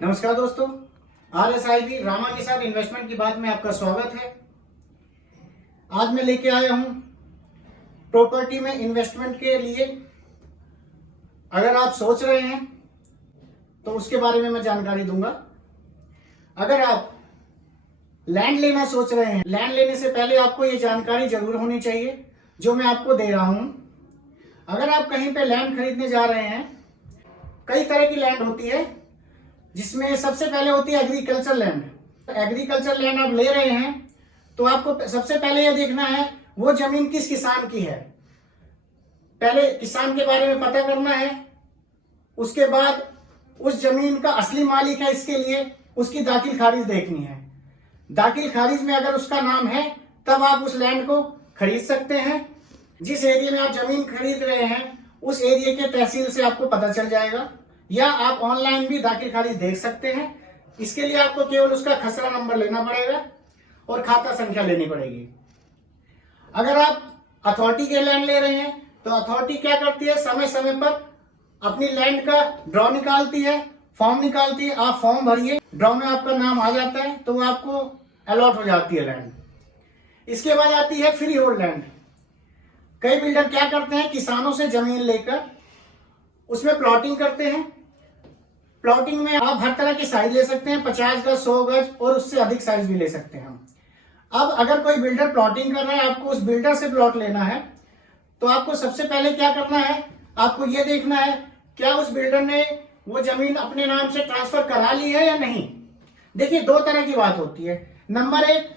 नमस्कार दोस्तों, RSIB रामा के साथ इन्वेस्टमेंट की बात में आपका स्वागत है। आज मैं लेके आया हूं प्रॉपर्टी में इन्वेस्टमेंट के लिए। अगर आप सोच रहे हैं तो उसके बारे में मैं जानकारी दूंगा। अगर आप लैंड लेना सोच रहे हैं, लैंड लेने से पहले आपको ये जानकारी जरूर होनी चाहिए जो मैं आपको दे रहा हूं। अगर आप कहीं पे लैंड खरीदने जा रहे हैं, कई तरह की लैंड होती है, जिसमें सबसे पहले होती है एग्रीकल्चर लैंड। एग्रीकल्चर लैंड आप ले रहे हैं तो आपको सबसे पहले यह देखना है वो जमीन किस किसान की है। पहले किसान के बारे में पता करना है, उसके बाद उस जमीन का असली मालिक है, इसके लिए उसकी दाखिल खारिज देखनी है। दाखिल खारिज में अगर उसका नाम है तब आप उस लैंड को खरीद सकते हैं। जिस एरिया में आप जमीन खरीद रहे हैं उस एरिया के तहसील से आपको पता चल जाएगा, या आप ऑनलाइन भी दाखिल खारिज देख सकते हैं। इसके लिए आपको केवल उसका खसरा नंबर लेना पड़ेगा और खाता संख्या लेनी पड़ेगी। अगर आप अथॉरिटी के लैंड ले रहे हैं तो अथॉरिटी क्या करती है, समय समय पर अपनी लैंड का ड्रॉ निकालती है, फॉर्म निकालती है। आप फॉर्म भरिए, ड्रॉ में आपका नाम आ जाता है तो वो आपको अलॉट हो जाती है लैंड। इसके बाद आती है फ्री होल्ड लैंड। कई बिल्डर क्या करते हैं, किसानों से जमीन लेकर उसमें प्लॉटिंग करते हैं। प्लॉटिंग में आप हर तरह की साइज ले सकते हैं, 50 गज, 100 गज और उससे अधिक साइज भी ले सकते हैं। अब अगर कोई बिल्डर प्लॉटिंग कर रहा है, आपको उस बिल्डर से प्लॉट लेना है तो आपको सबसे पहले क्या करना है, आपको यह देखना है क्या उस बिल्डर ने वो जमीन अपने नाम से ट्रांसफर करा ली है या नहीं। देखिए, दो तरह की बात होती है। नंबर एक,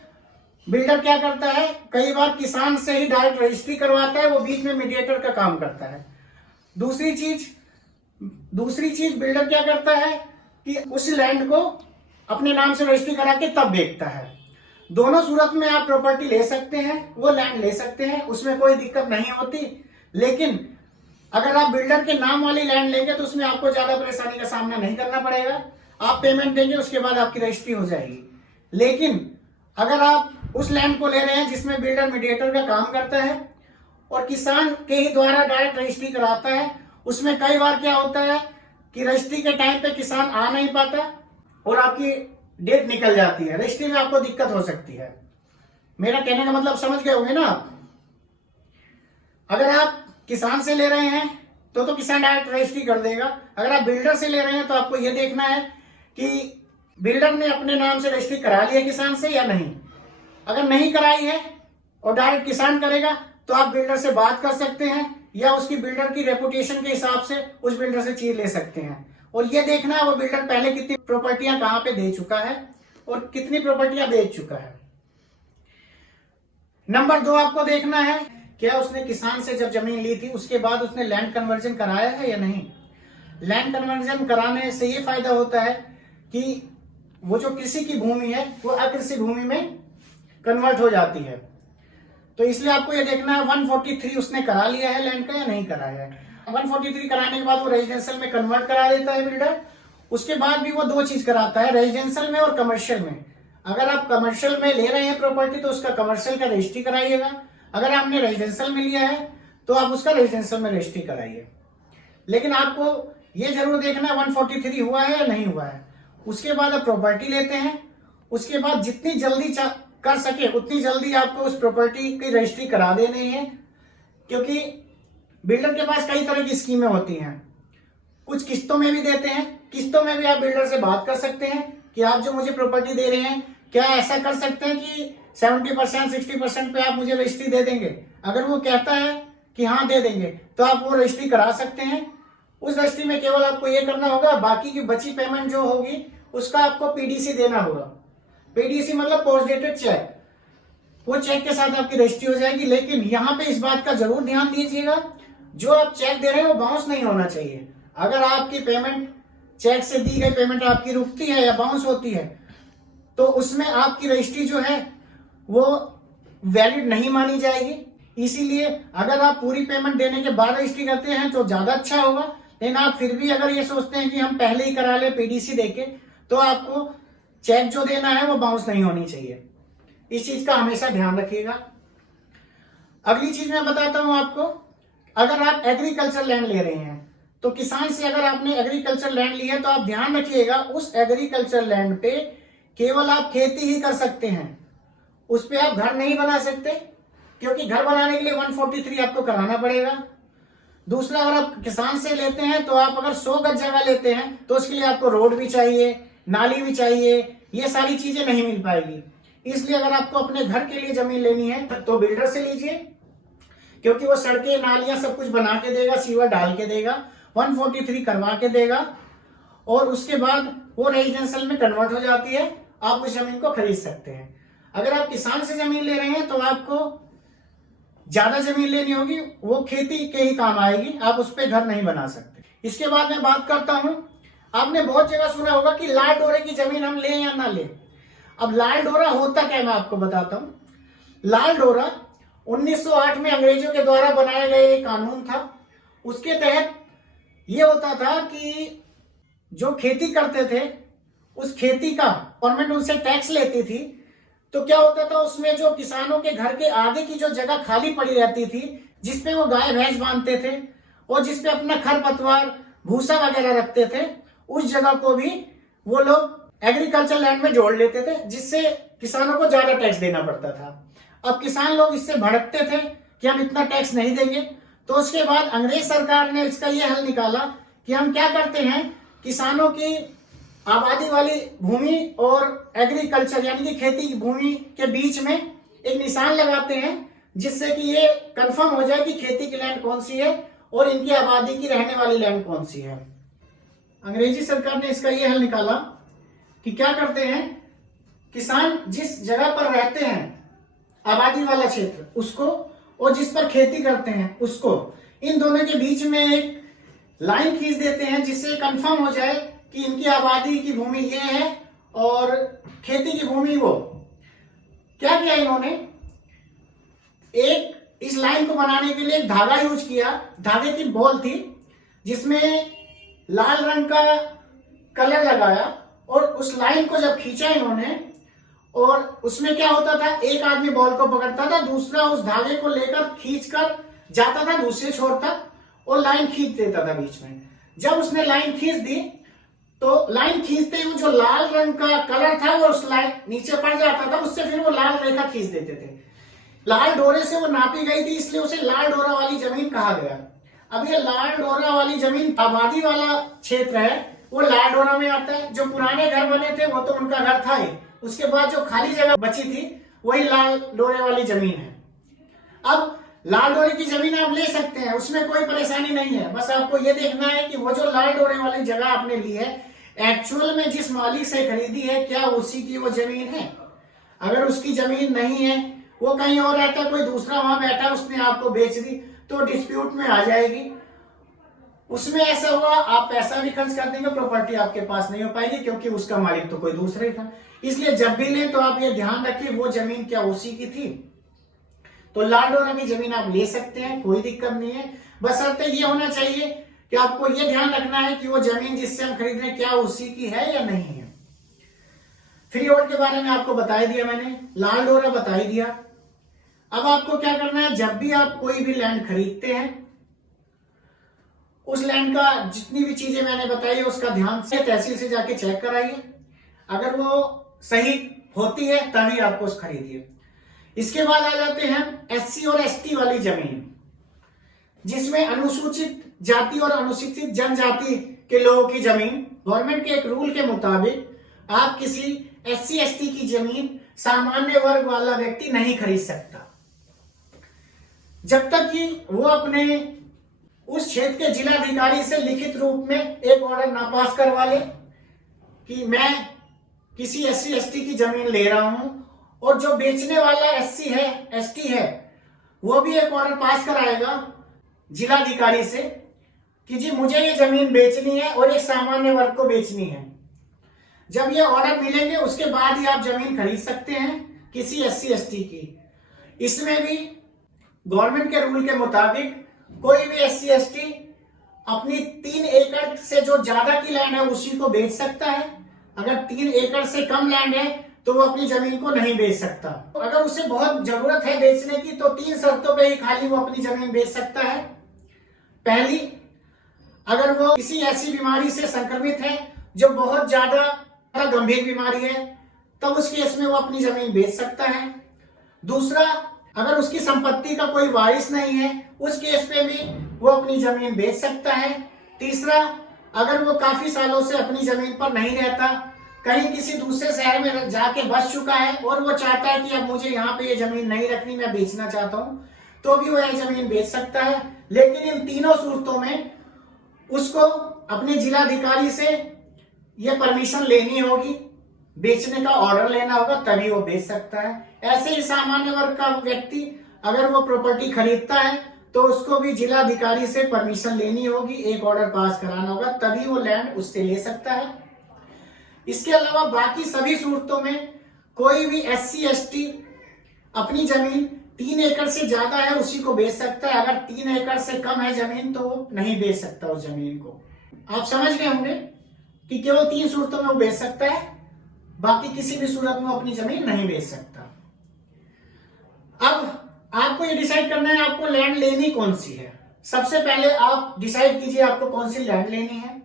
बिल्डर क्या करता है, कई बार किसान से ही डायरेक्ट रजिस्ट्री करवाता है, वो बीच में मीडिएटर का काम करता है। दूसरी चीज बिल्डर क्या करता है कि उस लैंड को अपने नाम से रजिस्ट्री करा के तब बेचता है। दोनों सूरत में आप प्रॉपर्टी ले सकते हैं, वो लैंड ले सकते हैं, उसमें कोई दिक्कत नहीं होती। लेकिन अगर आप बिल्डर के नाम वाली लैंड लेंगे तो उसमें आपको ज्यादा परेशानी का सामना नहीं करना पड़ेगा। आप पेमेंट देंगे, उसके बाद आपकी रजिस्ट्री हो जाएगी। लेकिन अगर आप उस लैंड को ले रहे हैं जिसमें बिल्डर मीडिएटर का काम करता है और किसान के ही द्वारा डायरेक्ट रजिस्ट्री कराता है, उसमें कई बार क्या होता है कि रजिस्ट्री के टाइम पे किसान आ नहीं पाता और आपकी डेट निकल जाती है, रजिस्ट्री में आपको दिक्कत हो सकती है। मेरा कहने का मतलब समझ गए होंगे ना आप। अगर आप किसान से ले रहे हैं तो किसान डायरेक्ट रजिस्ट्री कर देगा। अगर आप बिल्डर से ले रहे हैं तो आपको यह देखना है कि बिल्डर ने अपने नाम से रजिस्ट्री करा ली है किसान से या नहीं। अगर नहीं कराई है और डायरेक्ट किसान करेगा तो आप बिल्डर से बात कर सकते हैं, या उसकी बिल्डर की रेपुटेशन के हिसाब से उस बिल्डर से चीज ले सकते हैं। और ये देखना है वो बिल्डर पहले कितनी प्रॉपर्टियां कहां पे दे चुका है और कितनी प्रॉपर्टियां बेच चुका है। नंबर 2, आपको देखना है क्या उसने किसान से जब जमीन ली थी उसके बाद उसने लैंड कन्वर्जन कराया है या नहीं। लैंड कन्वर्जन कराने से ये फायदा होता है कि वो जो कृषि की भूमि है वो अकृषि भूमि में कन्वर्ट हो जाती है। तो इसलिए आपको ये देखना है 143 उसने करा लिया है लैंड का या नहीं कराया है। 143 कराने के बाद वो रेजिडेंशियल में कन्वर्ट करा देता है बिल्डर। उसके बाद भी वो दो चीज कराता है, रेजिडेंशियल में और कमर्शियल में। अगर आप कमर्शियल में ले रहे हैं प्रॉपर्टी तो उसका कमर्शियल का रजिस्ट्री कराइएगा। अगर आपने रेजिडेंशियल में लिया है तो आप उसका रेजिडेंशियल में रजिस्ट्री कराइए। लेकिन आपको ये जरूर देखना है 143 हुआ है या नहीं हुआ है। उसके बाद आप प्रॉपर्टी लेते हैं, उसके बाद जितनी जल्दी कर सके उतनी जल्दी आपको उस प्रॉपर्टी की रजिस्ट्री करा देनी है, क्योंकि बिल्डर के पास कई तरह की स्कीमें होती हैं। कुछ किस्तों में भी देते हैं, किस्तों में भी आप बिल्डर से बात कर सकते हैं कि आप जो मुझे प्रॉपर्टी दे रहे हैं क्या ऐसा कर सकते हैं कि 70% 60% पे आप मुझे रजिस्ट्री दे देंगे। अगर वो कहता है कि हाँ दे देंगे तो आप वो रजिस्ट्री करा सकते हैं। उस रजिस्ट्री में केवल आपको ये करना होगा, बाकी की बची पेमेंट जो होगी उसका आपको पीडीसी देना होगा। पीडीसी मतलब पोस्ट डेटेड चेक, वो चेक के साथ आपकी रजिस्ट्री हो जाएगी। लेकिन यहाँ पे इस बात का जरूर ध्यान दीजिएगा, जो आप चेक दे रहे हैं वो बाउंस नहीं होना चाहिए। अगर आपकी पेमेंट, चेक से दी गई पेमेंट आपकी रुकती है या बाउंस होती है तो उसमें आपकी रजिस्ट्री जो है वो वैलिड नहीं मानी जाएगी। इसीलिए अगर आप पूरी पेमेंट देने के बाद रजिस्ट्री करते हैं तो ज्यादा अच्छा होगा। लेकिन आप फिर भी अगर ये सोचते हैं कि हम पहले ही करा ले पीडीसी देके, तो आपको चेक जो देना है वो बाउंस नहीं होनी चाहिए। इस चीज का हमेशा ध्यान रखिएगा। अगली चीज मैं बताता हूं आपको, अगर आप एग्रीकल्चर लैंड ले रहे हैं तो किसान से अगर आपने एग्रीकल्चर लैंड लिया है तो आप ध्यान रखिएगा उस एग्रीकल्चर लैंड पे केवल आप खेती ही कर सकते हैं, उस पे आप घर नहीं बना सकते, क्योंकि घर बनाने के लिए 143 आपको कराना पड़ेगा। दूसरा, अगर आप किसान से लेते हैं तो आप अगर 100 गज जगह लेते हैं तो उसके लिए आपको रोड भी चाहिए, नाली भी चाहिए, ये सारी चीजें नहीं मिल पाएगी। इसलिए अगर आपको अपने घर के लिए जमीन लेनी है तो बिल्डर से लीजिए, क्योंकि वो सड़कें नालियां सब कुछ बना के देगा, सीवर डाल के देगा, 143 करवा के देगा, और उसके बाद वो रेजिडेंशियल में कन्वर्ट हो जाती है, आप उस जमीन को खरीद सकते हैं। अगर आप किसान से जमीन ले रहे हैं तो आपको ज्यादा जमीन लेनी होगी, वो खेती के ही काम आएगी, आप उस पर घर नहीं बना सकते। इसके बाद मैं बात करता हूं, आपने बहुत जगह सुना होगा कि लाल डोरे की जमीन हम लें या ना लें। अब लाल डोरा होता क्या, मैं आपको बताता हूं। लाल डोरा 1908 में अंग्रेजों के द्वारा बनाया गया एक कानून था। उसके तहत ये होता था कि जो खेती करते थे उस खेती का गवर्नमेंट उनसे टैक्स लेती थी, तो क्या होता था उसमें जो किसानों के घर के आगे की जो जगह खाली पड़ी रहती थी, जिसपे वो गाय भैंस बांधते थे और जिसपे अपना खरपतवार भूसा वगैरह रखते थे, उस जगह को भी वो लोग एग्रीकल्चर लैंड में जोड़ लेते थे, जिससे किसानों को ज्यादा टैक्स देना पड़ता था। अब किसान लोग इससे भड़कते थे कि हम इतना टैक्स नहीं देंगे, तो उसके बाद अंग्रेज सरकार ने इसका ये हल निकाला कि हम क्या करते हैं, किसानों की आबादी वाली भूमि और एग्रीकल्चर यानी कि खेती की भूमि के बीच में एक निशान लगाते हैं, जिससे कि ये कंफर्म हो जाए कि खेती की लैंड कौन सी है और इनकी आबादी की रहने वाली लैंड कौन सी है। अंग्रेजी सरकार ने इसका ये हल निकाला कि क्या करते हैं, किसान जिस जगह पर रहते हैं आबादी वाला क्षेत्र उसको, और जिस पर खेती करते हैं उसको, इन दोनों के बीच में एक लाइन खींच देते हैं, जिससे कंफर्म हो जाए कि इनकी आबादी की भूमि ये है और खेती की भूमि वो। क्या किया इन्होंने, एक इस लाइन को बनाने के लिए एक धागा यूज किया, धागे की बॉल थी जिसमें लाल रंग का कलर लगाया, और उस लाइन को जब खींचा इन्होंने, और उसमें क्या होता था, एक आदमी बॉल को पकड़ता था, दूसरा उस धागे को लेकर खींचकर जाता था दूसरे छोर तक और लाइन खींच देता था बीच में। जब उसने लाइन खींच दी तो लाइन खींचते हुए जो लाल रंग का कलर था वो उस लाइन नीचे पड़ जाता था, उससे फिर वो लाल रेखा खींच देते थे। लाल डोरे से वो नापी गई थी, इसलिए उसे लाल डोरा वाली जमीन कहा गया। अब ये लाल डोरा वाली जमीन आबादी वाला क्षेत्र है, वो लाल डोरा में आता है। जो पुराने घर बने थे वो तो उनका घर था ही, उसके बाद जो खाली जगह बची थी वही लाल डोरे वाली जमीन है। अब लाल डोरे की जमीन आप ले सकते हैं, उसमें कोई परेशानी नहीं है, बस आपको ये देखना है कि वो जो लाल डोरे वाली जगह आपने ली है एक्चुअल में जिस मालिक से खरीदी है क्या उसी की वो जमीन है। अगर उसकी जमीन नहीं है, वो कहीं और रहता है, कोई दूसरा वहां बैठा, उसने आपको बेच दी, तो डिस्प्यूट में आ जाएगी। उसमें ऐसा हुआ आप पैसा भी खर्च कर देंगे, प्रॉपर्टी आपके पास नहीं हो पाएगी, क्योंकि उसका मालिक तो कोई दूसरा ही था। इसलिए जब भी लें तो आप ये ध्यान रखिए वो जमीन क्या उसी की थी। तो लाल डोरा की जमीन आप ले सकते हैं, कोई दिक्कत नहीं है, बशर्ते ये होना चाहिए कि आपको ये ध्यान रखना है कि वो जमीन जिससे हम खरीद रहे हैं क्या उसी की है या नहीं है। फ्री होल्ड के बारे में आपको बता दिया मैंने, लाल डोरा बता ही दिया। अब आपको क्या करना है, जब भी आप कोई भी लैंड खरीदते हैं उस लैंड का जितनी भी चीजें मैंने बताई उसका ध्यान से तहसील से जाके चेक कराइए, अगर वो सही होती है तभी आपको उस खरीदिए। इसके बाद आ जाते हैं एससी और एसटी वाली जमीन, जिसमें अनुसूचित जाति और अनुसूचित जनजाति के लोगों की जमीन। गवर्नमेंट के एक रूल के मुताबिक आप किसी एससी एसटी की जमीन सामान्य वर्ग वाला व्यक्ति नहीं खरीद सकता जब तक कि वो अपने उस क्षेत्र के जिलाधिकारी से लिखित रूप में एक ऑर्डर ना पास करवा ले कि मैं किसी एससी एसटी की जमीन ले रहा हूं, और जो बेचने वाला एससी है एसटी है वो भी एक ऑर्डर पास कराएगा जिलाधिकारी से कि जी मुझे ये जमीन बेचनी है और एक सामान्य वर्ग को बेचनी है। जब ये ऑर्डर मिलेंगे उसके बाद ही आप जमीन खरीद सकते हैं किसी एससी एसटी की। इसमें भी गवर्नमेंट के रूल के मुताबिक कोई भी एससी एसटी अपनी 3 एकड़ से जो ज्यादा की लैंड है उसी को बेच सकता है। अगर 3 एकड़ से कम लैंड है तो वो अपनी जमीन को नहीं बेच सकता। अगर उसे बहुत जरूरत है बेचने की तो 3 शर्तों पे ही खाली वो अपनी जमीन बेच सकता है। पहली, अगर वो किसी ऐसी बीमारी से संक्रमित है जो बहुत ज्यादा गंभीर बीमारी है, तब उस केस में वो अपनी जमीन बेच सकता है। दूसरा, अगर उसकी संपत्ति का कोई वारिस नहीं है, उस केस पे भी वो अपनी जमीन बेच सकता है। तीसरा, अगर वो काफी सालों से अपनी जमीन पर नहीं रहता, कहीं किसी दूसरे शहर में जाके बस चुका है और वो चाहता है कि अब मुझे यहाँ पे ये जमीन नहीं रखनी, मैं बेचना चाहता हूँ, तो भी वो यह जमीन बेच सकता है। लेकिन इन तीनों सूरतों में उसको अपने जिलाधिकारी से ये परमिशन लेनी होगी, बेचने का ऑर्डर लेना होगा, तभी वो बेच सकता है। ऐसे ही सामान्य वर्ग का व्यक्ति अगर वो प्रॉपर्टी खरीदता है तो उसको भी जिलाधिकारी से परमिशन लेनी होगी, एक ऑर्डर पास कराना होगा, तभी वो लैंड उससे ले सकता है। इसके अलावा बाकी सभी सूरतों में कोई भी SC ST अपनी जमीन 3 एकड़ से ज्यादा है उसी को बेच सकता है। अगर 3 एकड़ से कम है जमीन तो वो नहीं बेच सकता उस जमीन को। आप समझ गए होंगे कि केवल 3 सूरतों में वो बेच सकता है, बाकी किसी भी सूरत में अपनी जमीन नहीं बेच सकता। अब आपको ये डिसाइड करना है आपको लैंड लेनी कौन सी है। सबसे पहले आप डिसाइड कीजिए आपको कौन सी लैंड लेनी है।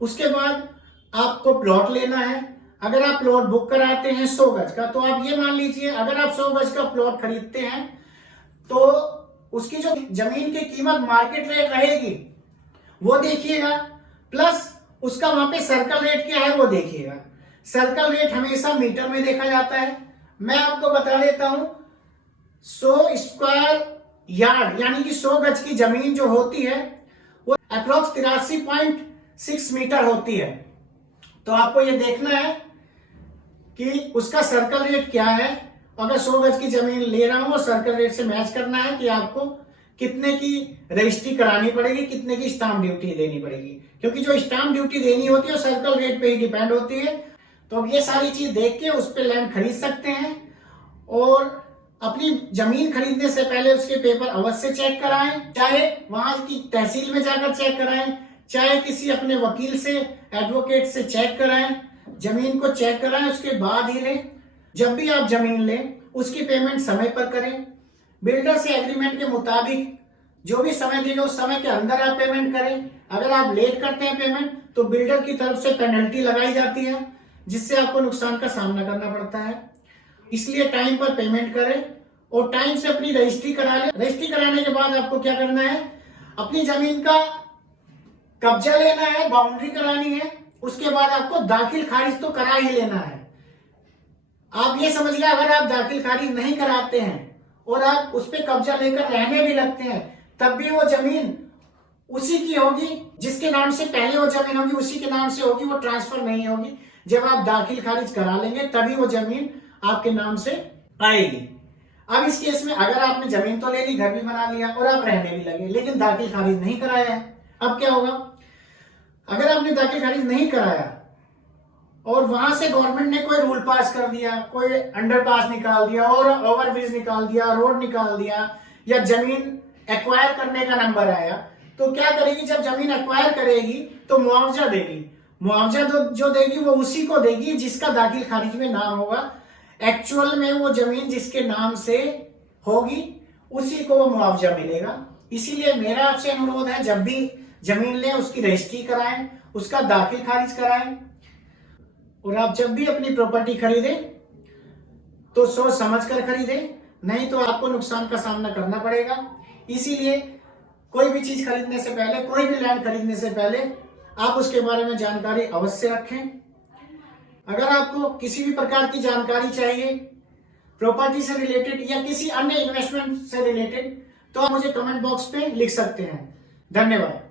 उसके बाद आपको प्लॉट लेना है। अगर आप प्लॉट बुक कराते हैं 100 गज का, तो आप ये मान लीजिए अगर आप 100 गज का प्लॉट खरीदते हैं तो उसकी जो जमीन की कीमत मार्केट रेट रहेगी वो देखिएगा, प्लस उसका वहां पे सर्कल रेट क्या है वो देखिएगा। सर्कल रेट हमेशा मीटर में देखा जाता है। मैं आपको बता देता हूं, 100 स्क्वायर यार्ड यानी कि 100 गज की जमीन जो होती है वो अप्रोक्स 83.6 मीटर होती है। तो आपको ये देखना है कि उसका सर्कल रेट क्या है। अगर 100 गज की जमीन ले रहा हूं और सर्कल रेट से मैच करना है कि आपको कितने की रजिस्ट्री करानी पड़ेगी, कितने की स्टाम्प ड्यूटी देनी पड़ेगी, क्योंकि जो स्टाम्प ड्यूटी देनी होती है वो सर्कल रेट पे ही डिपेंड होती है। तो अब ये सारी चीज देख के उस पे लैंड खरीद सकते हैं। और अपनी जमीन खरीदने से पहले उसके पेपर अवश्य चेक कराएं, चाहे वहां की तहसील में जाकर चेक कराएं, चाहे किसी अपने वकील से, एडवोकेट से चेक कराएं। जमीन को चेक कराएं, उसके बाद ही लें। जब भी आप जमीन लें उसकी पेमेंट समय पर करें। बिल्डर से एग्रीमेंट के मुताबिक जो भी समय देगा उस समय के अंदर आप पेमेंट करें। अगर आप लेट करते हैं पेमेंट तो बिल्डर की तरफ से पेनल्टी लगाई जाती है, जिससे आपको नुकसान का सामना करना पड़ता है। इसलिए टाइम पर पेमेंट करें और टाइम से अपनी रजिस्ट्री करा लें। रजिस्ट्री कराने के बाद आपको क्या करना है, अपनी जमीन का कब्जा लेना है, बाउंड्री करानी है। उसके बाद आपको दाखिल खारिज तो करा ही लेना है। आप ये समझिए, अगर आप दाखिल खारिज नहीं कराते हैं और आप उस पर कब्जा लेकर रहने भी लगते हैं, तब भी वो जमीन उसी की होगी जिसके नाम से पहले वो जमीन होगी, उसी के नाम से होगी, वो ट्रांसफर नहीं होगी। जब आप दाखिल खारिज करा लेंगे तभी वो जमीन आपके नाम से आएगी। अब इस केस में अगर आपने जमीन तो ले ली, घर भी बना लिया और आप रहने भी लगे, लेकिन दाखिल खारिज नहीं कराया है, अब क्या होगा? अगर आपने दाखिल खारिज नहीं कराया और वहां से गवर्नमेंट ने कोई रूल पास कर दिया, कोई अंडरपास निकाल दिया और ओवरब्रिज निकाल दिया, रोड निकाल दिया, या जमीन एक्वायर करने का नंबर आया, तो क्या करेगी? जब जमीन एक्वायर करेगी तो मुआवजा देगी। मुआवजा जो देगी वो उसी को देगी जिसका दाखिल खारिज में नाम होगा। एक्चुअल में वो जमीन जिसके नाम से होगी उसी को वो मुआवजा मिलेगा। इसीलिए मेरा आपसे अनुरोध है, जब भी जमीन लें उसकी रजिस्ट्री कराएं, उसका दाखिल खारिज कराएं। और आप जब भी अपनी प्रॉपर्टी खरीदें तो सोच समझ कर खरीदें, नहीं तो आपको नुकसान का सामना करना पड़ेगा। इसीलिए कोई भी चीज खरीदने से पहले, कोई भी लैंड खरीदने से पहले आप उसके बारे में जानकारी अवश्य रखें। अगर आपको किसी भी प्रकार की जानकारी चाहिए प्रॉपर्टी से रिलेटेड या किसी अन्य इन्वेस्टमेंट से रिलेटेड, तो आप मुझे कमेंट बॉक्स पे लिख सकते हैं। धन्यवाद।